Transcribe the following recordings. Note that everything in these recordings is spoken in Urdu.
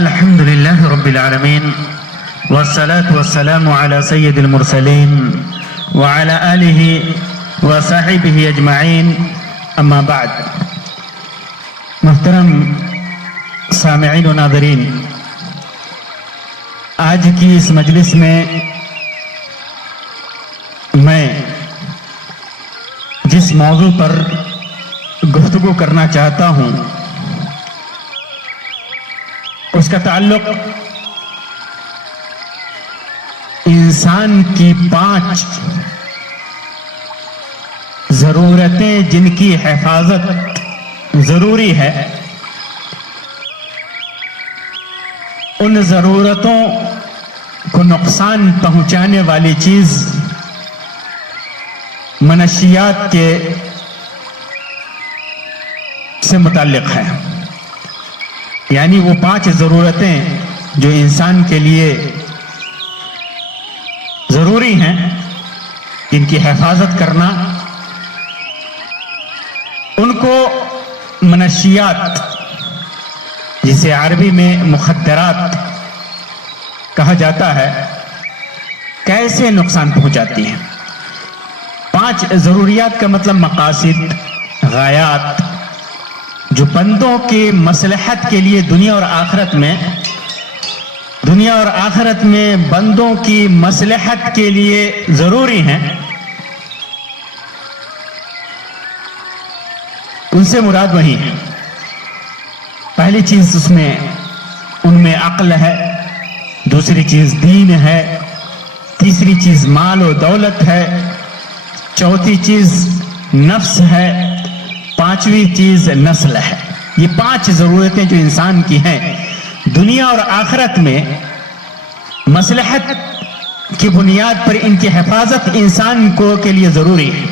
الحمد لله رب العالمين والصلاة والسلام على سيد المرسلين وعلى آله وصحبه اجمعین اما بعد. محترم سامعین و ناظرین، آج کی اس مجلس میں میں جس موضوع پر گفتگو کرنا چاہتا ہوں اس کا تعلق انسان کی 5 ضرورتیں جن کی حفاظت ضروری ہے، ان ضرورتوں کو نقصان پہنچانے والی چیز منشیات کے سے متعلق ہے. یعنی وہ 5 ضرورتیں جو انسان کے لیے ضروری ہیں، ان کی حفاظت کرنا، ان کو منشیات جسے عربی میں مخدرات کہا جاتا ہے، کیسے نقصان پہنچاتی ہیں. 5 ضروریات کا مطلب مقاصد، غایات، جو بندوں کے مصلحت کے لیے دنیا اور آخرت میں بندوں کی مصلحت کے لیے ضروری ہیں، ان سے مراد وہی ہے. پہلی چیز ان میں عقل ہے، دوسری چیز دین ہے، تیسری چیز مال و دولت ہے، چوتھی چیز نفس ہے، 5ویں چیز نسل ہے. یہ 5 ضرورتیں جو انسان کی ہیں، دنیا اور آخرت میں مصلحت کی بنیاد پر ان کی حفاظت انسان کے لیے ضروری ہے.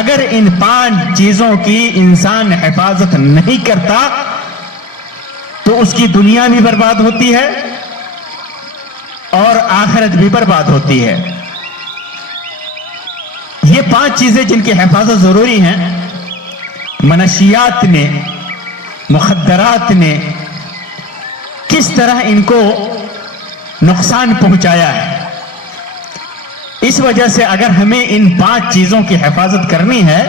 اگر ان 5 چیزوں کی انسان حفاظت نہیں کرتا تو اس کی دنیا بھی برباد ہوتی ہے اور آخرت بھی برباد ہوتی ہے. یہ 5 چیزیں جن کی حفاظت ضروری ہیں، منشیات نے، مخدرات نے کس طرح ان کو نقصان پہنچایا ہے. اس وجہ سے اگر ہمیں ان 5 چیزوں کی حفاظت کرنی ہے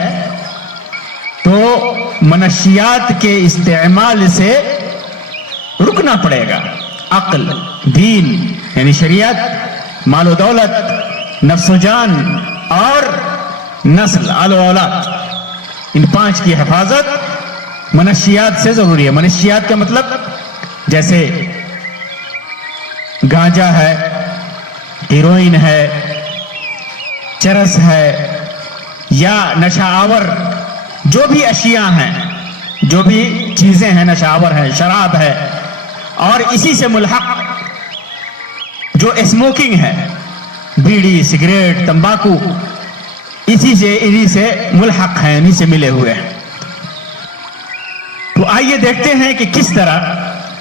تو منشیات کے استعمال سے رکنا پڑے گا. عقل، دین یعنی شریعت، مال و دولت، نفس و جان اور نسل، آل و اولاد، ان 5 کی حفاظت منشیات سے ضروری ہے. منشیات کا مطلب جیسے گانجا ہے، ہیروئن ہے، چرس ہے، یا نشہ آور جو بھی اشیاء ہیں، جو بھی چیزیں ہیں نشہ آور ہیں، شراب ہے، اور اسی سے ملحق جو اسموکنگ ہے، بیڑی، سگریٹ، تمباکو، انہی سے ملحق ہیں، انہی سے ملے ہوئے ہیں. تو آئیے دیکھتے ہیں کہ کس طرح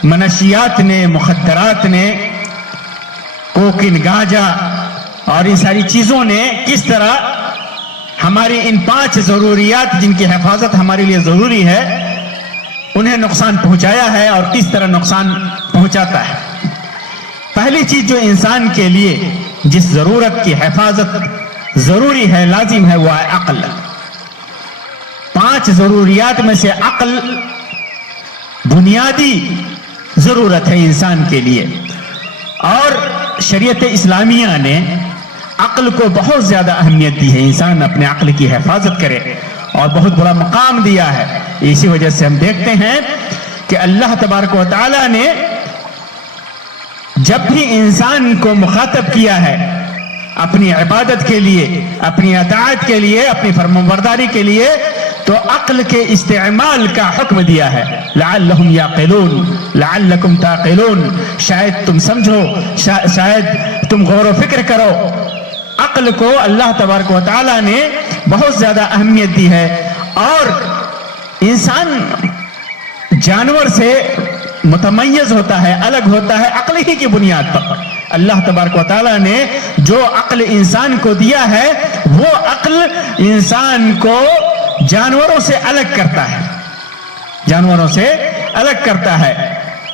منشیات نے، مخدرات نے، کوکین، گانجا اور ان ساری چیزوں نے کس طرح ہماری ان 5 ضروریات جن کی حفاظت ہمارے لیے ضروری ہے انہیں نقصان پہنچایا ہے اور کس طرح نقصان پہنچاتا ہے. پہلی چیز جو انسان کے لیے جس ضرورت کی حفاظت ضروری ہے، لازم ہے، وہ ہے عقل. 5 ضروریات میں سے عقل بنیادی ضرورت ہے انسان کے لیے، اور شریعت اسلامیہ نے عقل کو بہت زیادہ اہمیت دی ہے. انسان اپنے عقل کی حفاظت کرے اور بہت بڑا مقام دیا ہے. اسی وجہ سے ہم دیکھتے ہیں کہ اللہ تبارک و تعالی نے جب بھی انسان کو مخاطب کیا ہے اپنی عبادت کے لیے، اپنی اطاعت کے لیے، اپنی فرمانبرداری کے لیے، تو عقل کے استعمال کا حکم دیا ہے. لعلہم یعقلون، لعلکم تعقلون، شاید تم سمجھو، شاید تم غور و فکر کرو. عقل کو اللہ تبارک و تعالی نے بہت زیادہ اہمیت دی ہے، اور انسان جانور سے متمیز ہوتا ہے، الگ ہوتا ہے عقل ہی کی بنیاد پر. اللہ تبارک و تعالی نے جو عقل انسان کو دیا ہے، وہ عقل انسان کو جانوروں سے الگ کرتا ہے، جانوروں سے الگ کرتا ہے.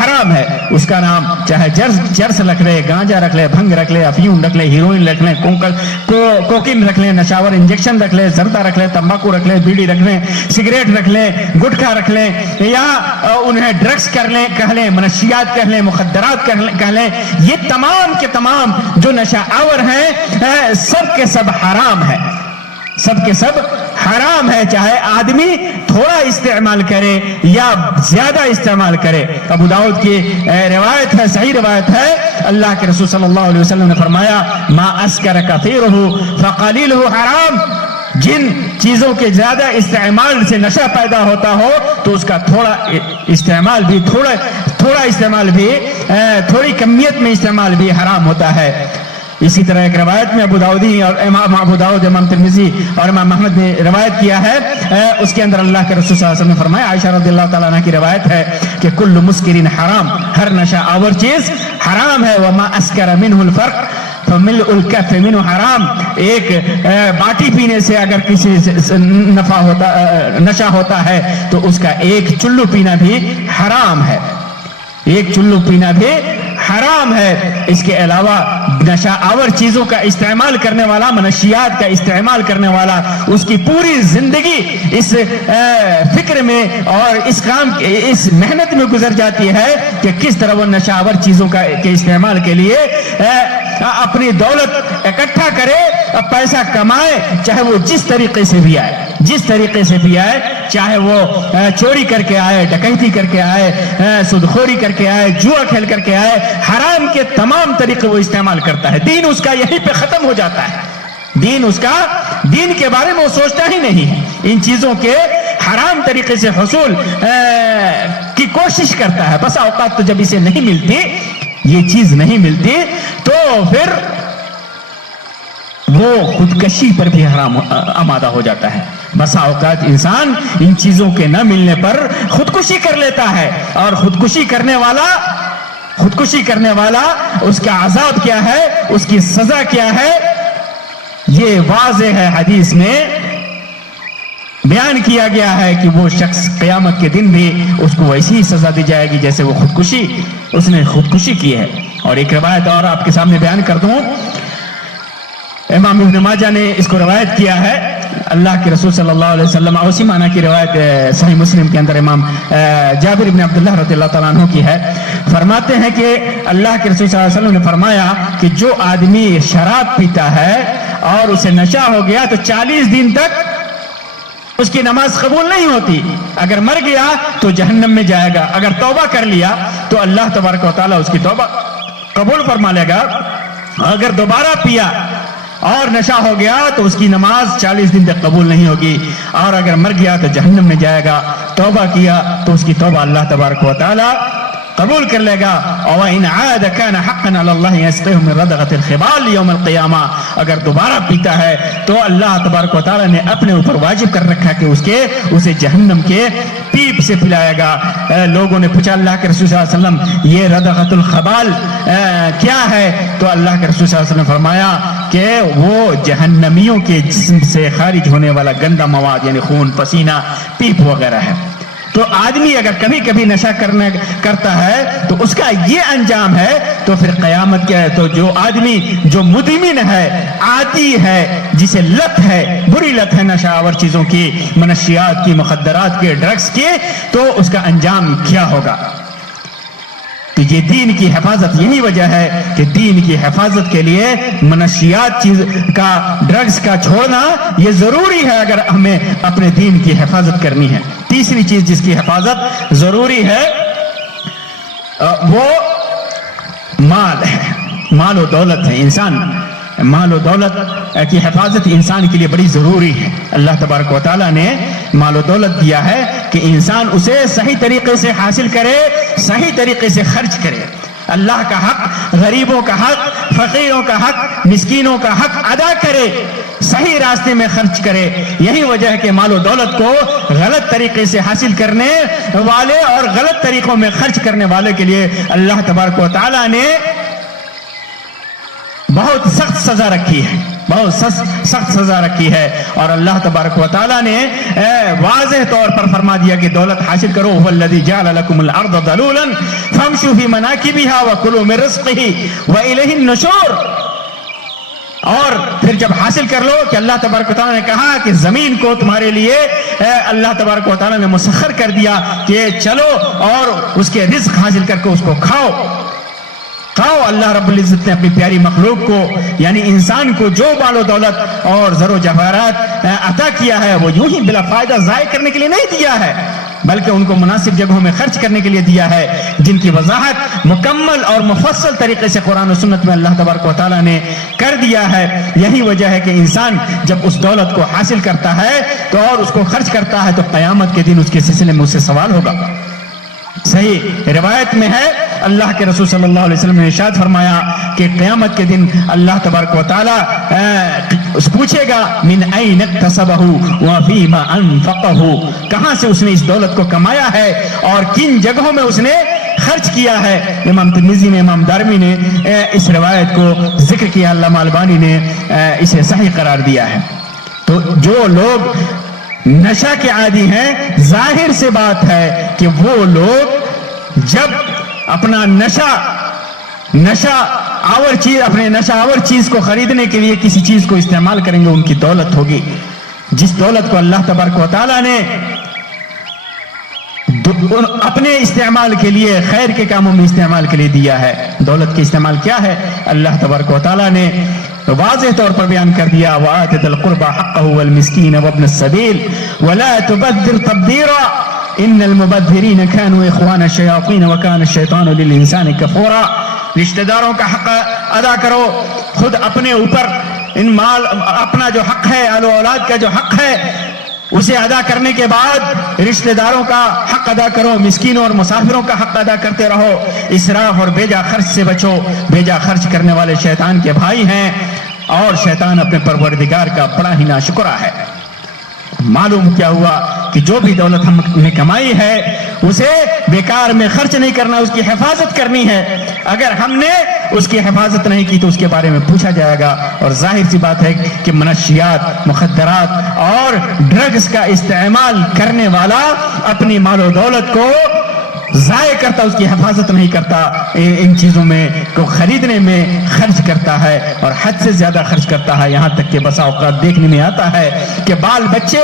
حرام ہے. اس کا نام چاہے چرس رکھ لے, گانجا رکھ لے, بھنگ رکھ لے, افیون رکھ لے, ہیروئن رکھ لے, کوکین رکھ لے, نشاور انجیکشن رکھ لے, زردہ رکھ لے, تمباکو رکھ لے, بیڑی رکھ لے, سگریٹ رکھ لے, گٹکا رکھ لے, یا انہیں ڈرگس کہہ لیں, منشیات کہہ لیں, مخدرات کہہ لیں, یہ تمام کے تمام جو نشہ آور ہیں سب کے سب حرام ہے, سب کے سب حرام ہے, چاہے آدمی تھوڑا استعمال کرے یا زیادہ استعمال کرے. ابو داؤد کی روایت ہے, صحیح روایت ہے, اللہ کے رسول صلی اللہ علیہ وسلم نے فرمایا ما اسکر کثیرہ فقلیلہ حرام. جن چیزوں کے زیادہ استعمال سے نشہ پیدا ہوتا ہو تو اس کا تھوڑا استعمال بھی تھوڑی کمیت میں استعمال بھی حرام ہوتا ہے. اسی طرح ایک روایت میں ابو داؤدی اور امام ابو داؤد, امام ترمذی اور امام محمد نے روایت کیا ہے, اس کے اندر اللہ کے رسول صلی اللہ علیہ وسلم نے فرمایا, عائشہ رضی اللہ تعالیٰ عنہ کی روایت ہے کہ کل مسکرین حرام, ہر نشہ آور چیز حرام ہے. وما اسکر منہ الفرق فملء الکف منہ حرام. ایک باٹی پینے سے اگر کسی نشہ ہوتا ہے تو اس کا ایک چلو پینا بھی حرام ہے, ایک چلو پینا بھی حرام ہے. اس کے علاوہ نشہ آور چیزوں کا استعمال کرنے والا, منشیات کا استعمال کرنے والا, اس کی پوری زندگی اس فکر میں اور اس کام اس محنت میں گزر جاتی ہے کہ کس طرح وہ نشہ آور چیزوں کے استعمال کے لیے اپنی دولت اکٹھا کرے, پیسہ کمائے, چاہے وہ جس طریقے سے بھی آئے, چاہے وہ چوری کر کے آئے, ڈکیتی کر کے آئے, سودخوری کر کے آئے, جوا کھیل کر کے آئے, حرام کے تمام طریقے وہ استعمال کرتا ہے. دین اس کا یہیں پہ ختم ہو جاتا ہے. دین کے بارے میں وہ سوچتا ہی نہیں ہے, ان چیزوں کے حرام طریقے سے حصول کی کوشش کرتا ہے. بس اوقات تو جب اسے نہیں ملتی, یہ چیز نہیں ملتی, تو پھر وہ خودکشی پر بھی حرام آمادہ ہو جاتا ہے. بسا اوقات انسان ان چیزوں کے نہ ملنے پر خودکشی کر لیتا ہے, اور خودکشی کرنے والا اس کا عذاب کیا ہے, اس کی سزا کیا ہے, یہ واضح ہے. حدیث میں بیان کیا گیا ہے کہ وہ شخص قیامت کے دن بھی اس کو ویسی ہی سزا دی جائے گی جیسے وہ اس نے خودکشی کی ہے. اور ایک روایت اور آپ کے سامنے بیان کر دوں, امام ابن ماجہ نے اس کو روایت کیا ہے, اللہ کے رسول صلی اللہ علیہ وسلم, اسی معنی کی روایت صحیح مسلم کے اندر امام جابر ابن عبداللہ رضی اللہ تعالیٰ عنہ کی ہے. فرماتے ہیں کہ اللہ کے رسول صلی اللہ علیہ وسلم نے فرمایا کہ جو آدمی شراب پیتا ہے اور اسے نشہ ہو گیا تو 40 دن تک اس کی نماز قبول نہیں ہوتی. اگر مر گیا تو جہنم میں جائے گا, اگر توبہ کر لیا تو اللہ تبارک و تعالیٰ اس کی توبہ قبول فرما لے گا. اگر دوبارہ پیا اور نشہ ہو گیا تو اس کی نماز 40 دن تک قبول نہیں ہوگی, اور اگر مر گیا تو جہنم میں جائے گا. توبہ کیا تو اس کی توبہ اللہ تبارک و تعالی قبول کر لے گا. وَإِنْ عَادَ كَانَ حَقًّا عَلَى اللَّهِ يَسْقِيهُ مِنْ رَدْغَةِ الْخِبَالِ يَوْمَ الْقِيَامَةِ. اگر دوبارہ پیتا ہے تو اللہ تبارک و تعالی نے اپنے اوپر واجب کر رکھا کہ اسے جہنم کے پیپ سے پلائے گا. لوگوں نے پوچھا اللہ کے رسول صلی اللہ علیہ وسلم یہ رَدْغَةُ الْخِبَال کیا ہے؟ تو اللہ کے رسول صلی اللہ علیہ وسلم نے فرمایا کہ وہ جہنمیوں کے جسم سے خارج ہونے والا گندا مواد یعنی خون, پسینہ, پیپ وغیرہ ہے. تو آدمی اگر کبھی کبھی نشہ کرتا ہے تو اس کا یہ انجام ہے, تو پھر قیامت کیا ہے؟ تو جو آدمی جو مدمن ہے, عادی ہے, جسے لت ہے, بری لت ہے نشہ آور چیزوں کی, منشیات کی, مخدرات کے, ڈرگس کی, تو اس کا انجام کیا ہوگا؟ تو یہ دین کی حفاظت, یہی وجہ ہے کہ دین کی حفاظت کے لیے منشیات چیز کا, ڈرگس کا چھوڑنا یہ ضروری ہے اگر ہمیں اپنے دین کی حفاظت کرنی ہے. تیسری چیز جس کی حفاظت ضروری ہے وہ مال ہے, مال و دولت ہے. انسان مال و دولت کی حفاظت انسان کے لیے بڑی ضروری ہے. اللہ تبارک و تعالیٰ نے مال و دولت دیا ہے کہ انسان اسے صحیح طریقے سے حاصل کرے, صحیح طریقے سے خرچ کرے. اللہ کا حق, غریبوں کا حق, فقیروں کا حق, مسکینوں کا حق ادا کرے, صحیح راستے میں خرچ کرے. یہی وجہ ہے کہ مال و دولت کو غلط طریقے سے حاصل کرنے والے اور غلط طریقوں میں خرچ کرنے والے کے لیے اللہ تبارک و تعالیٰ نے بہت سخت سزا رکھی ہے، بہت سخت سزا رکھی ہے. اور اللہ تبارک و تعالیٰ نے واضح طور پر فرما دیا کہ دولت حاصل کرو. هو الذی جعل لکم الارض ذلولا فامشوا فی مناکبها وکلوا من رزقہ والیہ النشور. اور پھر جب حاصل کر لو کہ اللہ تبارک و تعالیٰ نے کہا کہ زمین کو تمہارے لیے اللہ تبارک و تعالیٰ نے مسخر کر دیا کہ چلو اور اس کے رزق حاصل کر کے اس کو کھاؤ. اللہ رب العزت نے اپنی پیاری مخلوق کو یعنی انسان کو جو مال و دولت اور زر و جواہرات عطا کیا ہے وہ یوں ہی بلا فائدہ ضائع کرنے کے لیے نہیں دیا ہے، بلکہ ان کو مناسب جگہوں میں خرچ کرنے کے لیے دیا ہے، جن کی وضاحت مکمل اور مفصل طریقے سے قرآن و سنت میں اللہ تبارک و تعالیٰ نے کر دیا ہے. یہی وجہ ہے کہ انسان جب اس دولت کو حاصل کرتا ہے تو اور اس کو خرچ کرتا ہے تو قیامت کے دن اس کے سلسلے میں اس سے سوال ہوگا. صحیح روایت میں ہے اللہ کے رسول صلی اللہ علیہ وسلم نے ارشاد فرمایا کہ قیامت کے دن اللہ تبارک و تعالیٰ پوچھے گا من این اکتسبہ وفیما انفقہ، کہاں سے اس نے اس دولت کو کمایا ہے اور کن جگہوں میں اس نے خرچ کیا ہے. امام ترمذی نے، امام دارمی نے اس روایت کو ذکر کیا، علامہ البانی نے اسے صحیح قرار دیا ہے. تو جو لوگ نشہ کے عادی ہیں، ظاہر سے بات ہے کہ وہ لوگ جب اپنا نشہ آور چیز کو خریدنے کے لیے کسی چیز کو استعمال کریں گے، ان کی دولت ہوگی جس دولت کو اللہ تبارک و تعالیٰ نے اپنے استعمال کے لیے، خیر کے کاموں میں استعمال کے لیے دیا ہے. دولت کے استعمال کیا ہے اللہ تبارک و تعالیٰ نے واضح طور پر بیان کر دیا. وَآتِ ذَا الْقُرْبَى حَقَّهُ وَالْمِسْكِينَ وَابْنَ السَّبِيلِ وَلَا تُبَذِّرْ تَبْذِيرًا إِنَّ الْمُبَذِّرِينَ كَانُوا إِخْوَانَ الشَّيَاطِينَ وَكَانَ الشَّيْطَانُ لِلْإِنسَانِ كَفُورًا. رشتہ داروں کا حق ادا کرو، خود اپنے اوپر اپنا جو حق ہے، اہل و اولاد کا جو حق ہے اسے ادا کرنے کے بعد رشتہ داروں کا حق ادا کرو، مسکینوں اور مسافروں کا حق ادا کرتے رہو. اسراف اور بیجا خرچ سے بچو، بیجا خرچ کرنے والے شیطان کے بھائی ہیں اور شیطان اپنے پروردگار کا بڑا ہی ناشکرا ہے. معلوم کیا ہوا کہ جو بھی دولت ہم نے کمائی ہے اسے بیکار میں خرچ نہیں کرنا، اس کی حفاظت کرنی ہے. اگر ہم نے اس کی حفاظت نہیں کی تو اس کے بارے میں پوچھا جائے گا. اور ظاہر سی بات ہے کہ منشیات، مخدرات اور ڈرگز کا استعمال کرنے والا اپنی مال و دولت کو ضائع کرتا، اس کی حفاظت نہیں کرتا، ان چیزوں میں کو خریدنے میں خرچ کرتا ہے اور حد سے زیادہ خرچ کرتا ہے. یہاں تک کہ بسا اوقات دیکھنے میں آتا ہے کہ بال بچے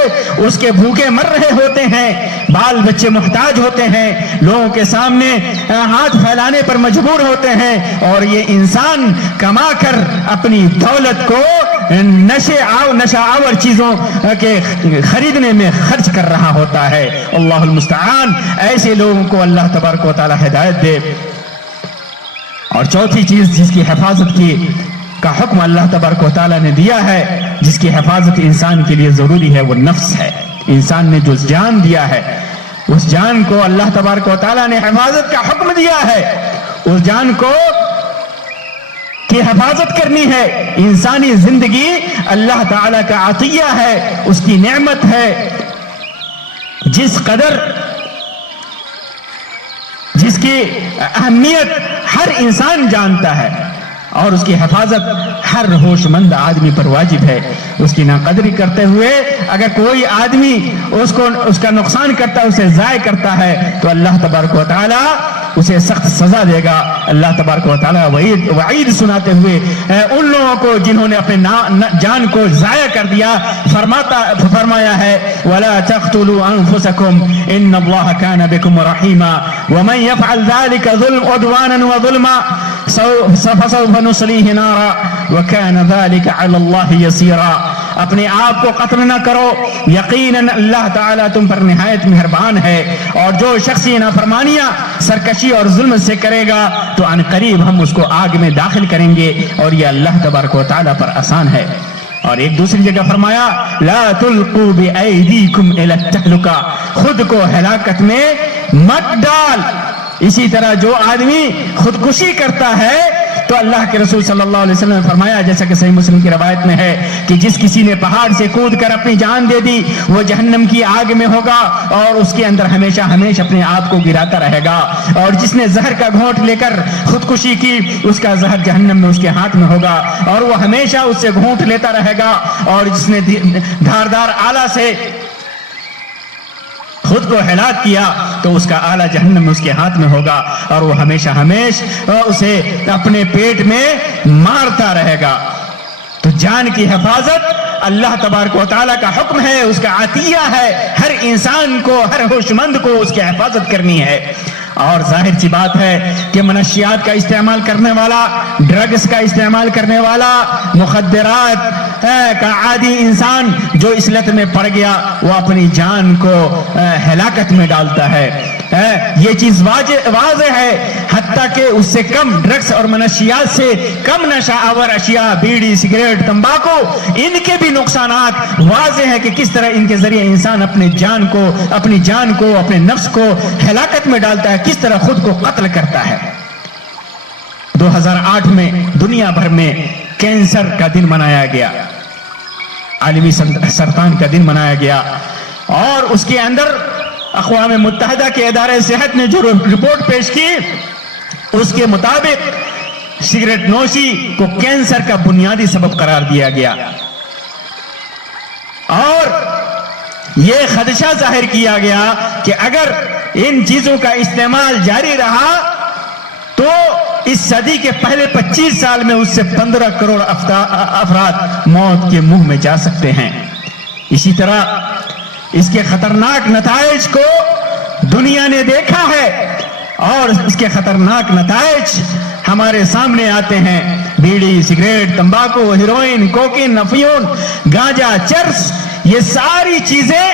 اس کے بھوکے مر رہے ہوتے ہیں، بال بچے محتاج ہوتے ہیں، لوگوں کے سامنے ہاتھ پھیلانے پر مجبور ہوتے ہیں، اور یہ انسان کما کر اپنی دولت کو نشہ آور چیزوں کے خریدنے میں خرچ کر رہا ہوتا ہے. اللہ المستعان. ایسے لوگوں کو اللہ تبارک و تعالی ہدایت دے. اور چوتھی چیز جس کی حفاظت کا حکم اللہ تبارک و تعالی نے دیا ہے، جس کی حفاظت انسان کے لیے ضروری ہے، وہ نفس ہے. انسان نے جو جان دیا ہے اس جان کو اللہ تبارک و تعالی نے حفاظت کا حکم دیا ہے. اس جان کو کی حفاظت کرنی ہے. انسانی زندگی اللہ تعالی کا عطیہ ہے، اس کی نعمت ہے. جس قدر جس کی اہمیت ہر انسان جانتا ہے اور اس کی حفاظت ہر ہوش مند آدمی پر واجب ہے. اس کی ناقدری کرتے ہوئے اگر کوئی آدمی اس کا نقصان کرتا ہے، اسے ضائع کرتا ہے، تو اللہ تبارک و تعالی اسے سخت سزا دے گا. اللہ تبارک و تعالی وعید سناتے ہوئے ان لوگوں کو جنہوں نے اپنے جان کو ضائع کر دیا فرمایا ہے وَلَا تَقْتُلُوا أَنفُسَكُمْ إِنَّ اللَّهَ كَانَ بِكُمْ رَحِيمًا وَمَنْ يَفْعَلْ ذَلِكَ عُدْوَانًا وَظُلْمًا فَسَوْفَ نُصْلِيهِ نَارًا وَكَانَ ذَلِكَ عَلَى اللَّهِ يَسِيرًا. اپنے آپ کو قتل نہ کرو، یقیناً اللہ تعالیٰ تم پر نہایت مہربان ہے. اور جو شخص یہ نافرمانیاں، سرکشی اور ظلم سے کرے گا تو عن قریب ہم اس کو آگ میں داخل کریں گے، اور یہ اللہ تبارک و تعالیٰ پر آسان ہے. اور ایک دوسری جگہ فرمایا لا تلقوا بأیدیکم الی التہلکہ، خود کو ہلاکت میں مت ڈال. اسی طرح جو آدمی خودکشی کرتا ہے تو اللہ کے رسول صلی اللہ علیہ وسلم نے فرمایا جیسا کہ صحیح مسلم کی روایت میں ہے کہ جس کسی نے پہاڑ سے کود کر اپنی جان دے دی وہ جہنم کی آگ میں ہوگا اور اس کے اندر ہمیشہ ہمیشہ اپنے آپ کو گراتا رہے گا، اور جس نے زہر کا گھونٹ لے کر خودکشی کی اس کا زہر جہنم میں اس کے ہاتھ میں ہوگا اور وہ ہمیشہ اس سے گھونٹ لیتا رہے گا، اور جس نے دھاردار آلہ سے خود کو ہلاک کیا تو اس کا آلہ جہنم میں اس کے ہاتھ میں ہوگا اور وہ ہمیشہ ہمیشہ اسے اپنے پیٹ میں مارتا رہے گا۔ تو جان کی حفاظت اللہ تبارک و تعالیٰ کا حکم ہے، اس کا عطیہ ہے، ہر انسان کو، ہر ہوش مند کو اس کی حفاظت کرنی ہے۔ اور ظاہر سی بات ہے کہ منشیات کا استعمال کرنے والا، ڈرگز کا استعمال کرنے والا، مخدرات کا عادی انسان جو اس لت میں پڑ گیا وہ اپنی جان کو ہلاکت میں ڈالتا ہے۔ یہ چیز واضح ہے، حتیٰ کہ اس سے کم ڈرگز اور منشیات سے کم نشہ آور اشیاء، بیڑی، سگریٹ، تمباکو، ان کے بھی نقصانات واضح ہے کہ کس طرح ان کے ذریعے انسان اپنی جان کو، اپنے نفس کو ہلاکت میں ڈالتا ہے، کس طرح خود کو قتل کرتا ہے۔ 2008 میں دنیا بھر میں کینسر کا دن منایا گیا، عالمی سرطان کا دن منایا گیا، اور اس کے اندر اقوام متحدہ کے ادارے صحت نے جو رپورٹ پیش کی اس کے مطابق سگریٹ نوشی کو کینسر کا بنیادی سبب قرار دیا گیا، اور یہ خدشہ ظاہر کیا گیا کہ اگر ان چیزوں کا استعمال جاری رہا تو اس صدی کے پہلے 25 سال میں اس سے 15 کروڑ افراد موت کے منہ میں جا سکتے ہیں۔ اسی طرح اس کے خطرناک نتائج کو دنیا نے دیکھا ہے اور اس کے خطرناک نتائج ہمارے سامنے آتے ہیں۔ بیڑی، سگریٹ، تمباکو، ہیروئن، کوکین، افیون، گانجا، چرس، یہ ساری چیزیں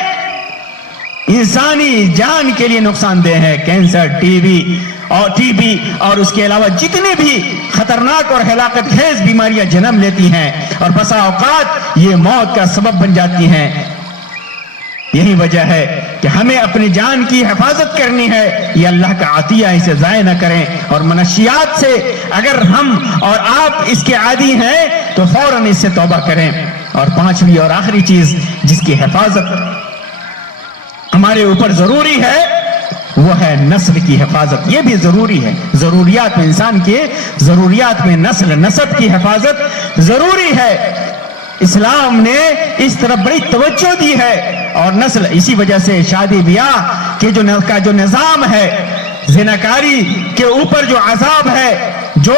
انسانی جان کے لیے نقصان دہ ہے۔ کینسر، ٹی بی اور اس کے علاوہ جتنی بھی خطرناک اور ہلاکت خیز بیماریاں جنم لیتی ہیں اور بسا اوقات یہ موت کا سبب بن جاتی ہیں۔ یہی وجہ ہے کہ ہمیں اپنی جان کی حفاظت کرنی ہے، یہ اللہ کا عطیہ، اسے ضائع نہ کریں، اور منشیات سے اگر ہم اور آپ اس کے عادی ہیں تو فوراً اس سے توبہ کریں۔ اور پانچویں اور آخری چیز جس کی حفاظت ہمارے اوپر ضروری ہے وہ ہے نسل کی حفاظت۔ یہ بھی ضروری ہے، ضروریات میں، انسان کے ضروریات میں نسب کی حفاظت ضروری ہے۔ اسلام نے اس طرف بڑی توجہ دی ہے، اور نسل، اسی وجہ سے شادی بیاہ کے جو نظام ہے، زناکاری کے اوپر جو عذاب ہے، جو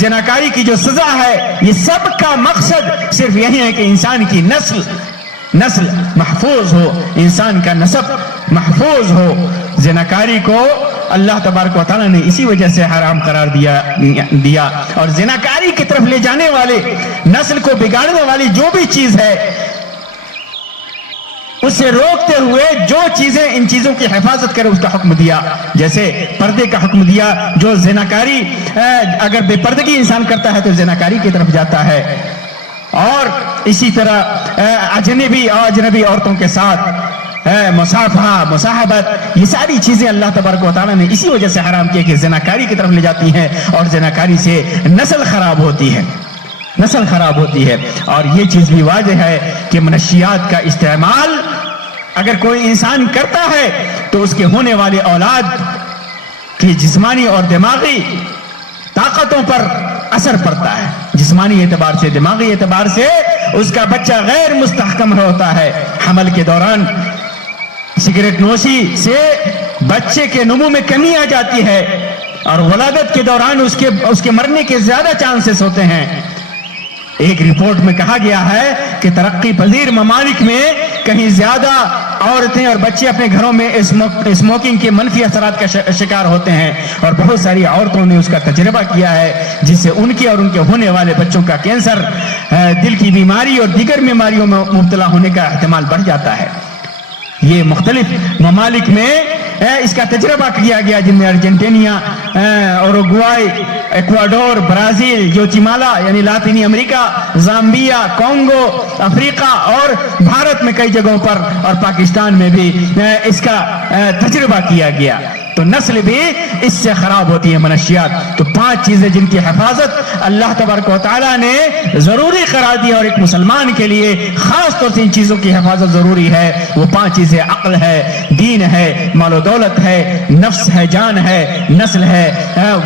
زناکاری کی جو سزا ہے، یہ سب کا مقصد صرف یہی ہے کہ انسان کی نسل محفوظ ہو، انسان کا نسب محفوظ ہو۔ زناکاری کو اللہ تبارک و تعالیٰ نے اسی وجہ سے حرام قرار دیا، اور زناکاری کی طرف لے جانے والے، نسل کو بگاڑنے والی جو بھی چیز ہے اسے روکتے ہوئے جو چیزیں ان چیزوں کی حفاظت کرے اس کا حکم دیا، جیسے پردے کا حکم دیا۔ جو زناکاری، اگر بے پردگی انسان کرتا ہے تو زناکاری کی طرف جاتا ہے، اور اسی طرح اجنبی عورتوں کے ساتھ مصافحہ، مصاحبت، یہ ساری چیزیں اللہ تبارک و تعالیٰ نے اسی وجہ سے حرام کیا کہ زناکاری کی طرف لے جاتی ہیں، اور زناکاری سے نسل خراب ہوتی ہے۔ اور یہ چیز بھی واضح ہے کہ منشیات کا استعمال اگر کوئی انسان کرتا ہے تو اس کے ہونے والے اولاد کی جسمانی اور دماغی طاقتوں پر اثر پڑتا ہے۔ جسمانی اعتبار سے، دماغی اعتبار سے اس کا بچہ غیر مستحکم ہوتا ہے۔ حمل کے دوران سگریٹ نوشی سے بچے کے نمو میں کمی آ جاتی ہے، اور ولادت کے دوران اس کے مرنے کے زیادہ چانسز ہوتے ہیں۔ ایک رپورٹ میں کہا گیا ہے کہ ترقی پذیر ممالک میں کہیں زیادہ عورتیں اور بچے اپنے گھروں میں اسموکنگ کے منفی اثرات کا شکار ہوتے ہیں، اور بہت ساری عورتوں نے اس کا تجربہ کیا ہے، جس سے ان کے اور ان کے ہونے والے بچوں کا کینسر، دل کی بیماری اور دیگر بیماریوں میں مبتلا ہونے کا احتمال بڑھ جاتا ہے۔ یہ مختلف ممالک میں اس کا تجربہ کیا گیا، جن میں ارجنٹینیا، اوروگوائی، ایکواڈور، برازیل، گواتیمالا یعنی لاطینی امریکہ، زامبیا، کانگو، افریقہ اور بھارت میں کئی جگہوں پر، اور پاکستان میں بھی اس کا تجربہ کیا گیا۔ تو نسل بھی اس سے خراب ہوتی ہے منشیات. تو 5 چیزیں جن کی حفاظت اللہ تبارک و تعالیٰ نے ضروری قرار دیا اور ایک مسلمان کے لیے خاص طور سے ان چیزوں کی حفاظت ضروری ہے. وہ 5 چیزیں عقل ہے, دین ہے, مال و دولت ہے, نفس ہے, جان ہے, نسل ہے.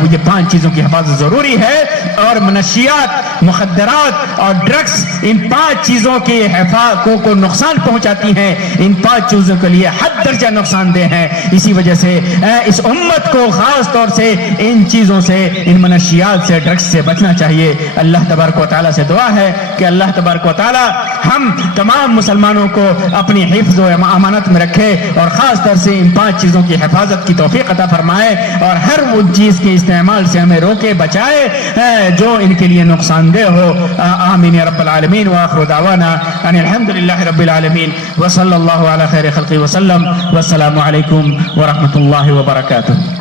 وہ یہ 5 چیزوں کی حفاظت ضروری ہے. اور منشیات, مخدرات اور ڈرگس ان 5 چیزوں کی حفاظت کو نقصان پہنچاتی ہیں. ان 5 چیزوں کے لیے حد درجہ نقصان دہ ہیں. اسی وجہ سے اس امت کو خاص طور سے ان چیزوں سے, ان منشیات سے, ڈرگس سے بچنا چاہیے. اللہ تبارک و تعالیٰ سے دعا ہے کہ اللہ تبارک و تعالیٰ ہم تمام مسلمانوں کو اپنی حفظ و امانت میں رکھے اور خاص طور سے ان 5 چیزوں کی حفاظت کی توفیق عطا فرمائے اور ہر وہ چیز کے استعمال سے ہمیں روکے, بچائے جو ان کے لیے نقصان دہ ہو. آمین یا رب العالمین. وآخر دعوانا ان الحمدللہ رب العالمین وصلی اللہ علی خیر خلقہ وسلم. والسلام علیکم ورحمۃ اللہ وبرکاتہ.